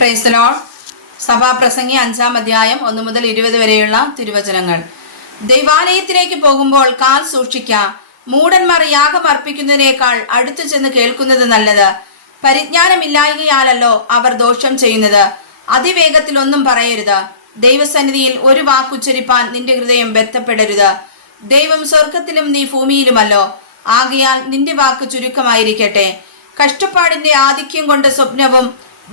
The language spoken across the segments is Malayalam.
Price the Lord. സഭാപ്രസംഗി 5-ാം അധ്യായം 1 മുതൽ 20 വരെയുള്ള തിരുവചനങ്ങൾ. ദൈവാലയത്തിലേക്ക് പോകുമ്പോൾ കാൽ സൂക്ഷിക്ക. മൂഢന്മാർ യാഗം അർപ്പിക്കുന്നതിനേക്കാൾ അടുത്തു ചെന്ന് കേൾക്കുന്നത് നല്ലത്. പരിജ്ഞാനമില്ലായ്കയാലല്ലോ അവർ ദോഷം ചെയ്യുന്നത്. അതിവേഗത്തിൽ ഒന്നും പറയരുത്. ദൈവസന്നിധിയിൽ ഒരു വാക്കുച്ചരിപ്പാൻ നിന്റെ ഹൃദയം ബന്ധപ്പെടരുത്. ദൈവം സ്വർഗത്തിലും നീ ഭൂമിയിലുമല്ലോ. ആകയാൽ നിന്റെ വാക്ക് ചുരുക്കമായിരിക്കട്ടെ. കഷ്ടപ്പാടിന്റെ ആധിക്യം കൊണ്ട് സ്വപ്നവും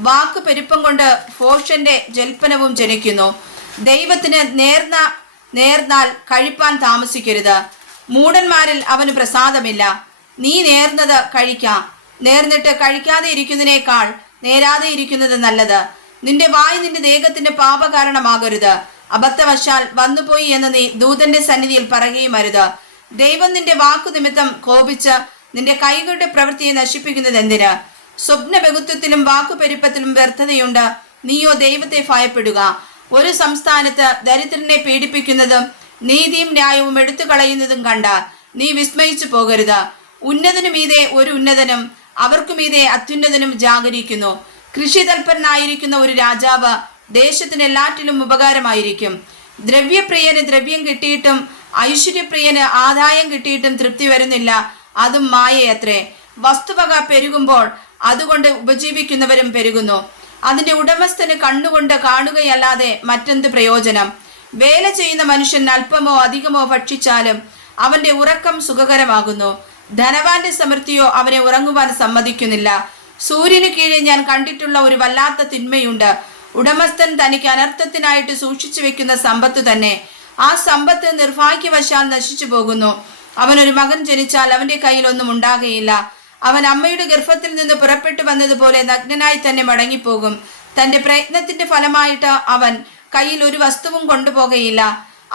വാക്ക് പെരുപ്പം കൊണ്ട് ഭോഷന്റെ ജൽപ്പനവും ജനിക്കുന്നു. ദൈവത്തിന് നേർന്നാൽ കഴിപ്പാൻ താമസിക്കരുത്. മൂഢന്മാരിൽ അവന് പ്രസാദമില്ല. നീ നേർന്നത് കഴിക്കാം. നേർന്നിട്ട് കഴിക്കാതെ ഇരിക്കുന്നതിനേക്കാൾ നേരാതെ ഇരിക്കുന്നത് നല്ലത്. നിന്റെ വായ് നിന്റെ ദേഹത്തിന്റെ പാപകാരണമാകരുത്. അബദ്ധവശാൽ വന്നുപോയി എന്ന് നീ ദൂതന്റെ സന്നിധിയിൽ പറയുകയും അരുത്. ദൈവം നിന്റെ വാക്കു നിമിത്തം കോപിച്ച് നിന്റെ കൈകളുടെ പ്രവൃത്തിയെ നശിപ്പിക്കുന്നത് എന്തിന്? സ്വപ്നബഹുത്വത്തിലും വാക്കുപെരുപ്പത്തിലും വ്യർത്ഥതയുണ്ട്. നീയോ ദൈവത്തെ ഭയപ്പെടുക. ഒരു സംസ്ഥാനത്ത് ദരിദ്രനെ പീഡിപ്പിക്കുന്നതും നീതിയും ന്യായവും എടുത്തു കളയുന്നതും കണ്ടാൽ നീ വിസ്മയിച്ചു പോകരുത്. ഉന്നതനു മീതെ ഒരു ഉന്നതനും അവർക്കു മീതെ അത്യുന്നതനും ജാഗരിക്കുന്നു. കൃഷി തൽപരനായിരിക്കുന്ന ഒരു രാജാവ് ദേശത്തിന് എല്ലാറ്റിലും ഉപകാരമായിരിക്കും. ദ്രവ്യപ്രിയന് ദ്രവ്യം കിട്ടിയിട്ടും ഐശ്വര്യപ്രിയന് ആദായം കിട്ടിയിട്ടും തൃപ്തി വരുന്നില്ല. അതും മായയത്രേ. വസ്തുവക പെരുകുമ്പോൾ അതുകൊണ്ട് ഉപജീവിക്കുന്നവരും പെരുകുന്നു. അതിന്റെ ഉടമസ്ഥന് കണ്ണുകൊണ്ട് കാണുകയല്ലാതെ മറ്റെന്ത് പ്രയോജനം? വേല ചെയ്യുന്ന മനുഷ്യൻ അല്പമോ അധികമോ ഭക്ഷിച്ചാലും അവന്റെ ഉറക്കം സുഖകരമാകുന്നു. ധനവാന്റെ സമൃദ്ധിയോ അവനെ ഉറങ്ങുവാൻ സമ്മതിക്കുന്നില്ല. സൂര്യന് കീഴെ ഞാൻ കണ്ടിട്ടുള്ള ഒരു വല്ലാത്ത തിന്മയുണ്ട്. ഉടമസ്ഥൻ തനിക്ക് അനർത്ഥത്തിനായിട്ട് സൂക്ഷിച്ചു വെക്കുന്ന സമ്പത്ത് തന്നെ. ആ സമ്പത്ത് നിർഭാഗ്യവശാൽ നശിച്ചു പോകുന്നു. അവനൊരു മകൻ ജനിച്ചാൽ അവന്റെ കയ്യിൽ ഒന്നും ഉണ്ടാകുകയില്ല. അവൻ അമ്മയുടെ ഗർഭത്തിൽ നിന്ന് പുറപ്പെട്ടു വന്നതുപോലെ നഗ്നനായി തന്നെ മടങ്ങിപ്പോകും. തന്റെ പ്രയത്നത്തിന്റെ ഫലമായിട്ട് അവൻ കയ്യിൽ ഒരു വസ്തുവും കൊണ്ടുപോകയില്ല.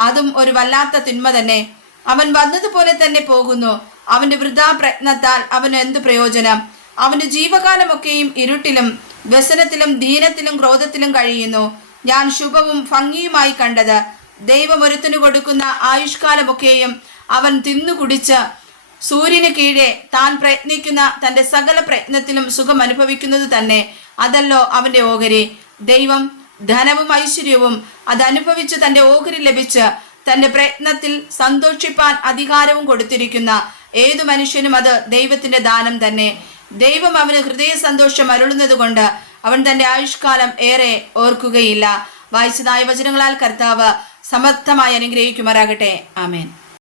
അതും ഒരു വല്ലാത്ത തിന്മ തന്നെ. അവൻ വന്നതുപോലെ തന്നെ പോകുന്നു. അവന്റെ വൃഥാ പ്രയത്നത്താൽ അവന് എന്ത് പ്രയോജനം? അവന്റെ ജീവകാലമൊക്കെയും ഇരുട്ടിലും വ്യസനത്തിലും ദീനത്തിലും ക്രോധത്തിലും കഴിയുന്നു. ഞാൻ ശുഭവും ഭംഗിയുമായി കണ്ടത് ദൈവം ഒരുത്തന് കൊടുക്കുന്ന ആയുഷ്കാലമൊക്കെയും അവൻ തിന്നു കുടിച്ച് സൂര്യന് കീഴെ താൻ പ്രയത്നിക്കുന്ന തന്റെ സകല പ്രയത്നത്തിലും സുഖം അനുഭവിക്കുന്നത് തന്നെ. അതല്ലോ അവന്റെ ഓഹരി. ദൈവം ധനവും ഐശ്വര്യവും അതനുഭവിച്ച് തന്റെ ഓഹരി ലഭിച്ച് തന്റെ പ്രയത്നത്തിൽ സന്തോഷിപ്പാൻ അധികാരവും കൊടുത്തിരിക്കുന്ന ഏതു മനുഷ്യനും അത് ദൈവത്തിന്റെ ദാനം തന്നെ. ദൈവം അവന് ഹൃദയ സന്തോഷം അരുളുന്നത് കൊണ്ട് അവൻ തന്റെ ആയുഷ്കാലം ഏറെ ഓർക്കുകയില്ല. വായിച്ചതായ വചനങ്ങളാൽ കർത്താവ് സമർത്ഥമായി അനുഗ്രഹിക്കുമാറാകട്ടെ. ആമേൻ.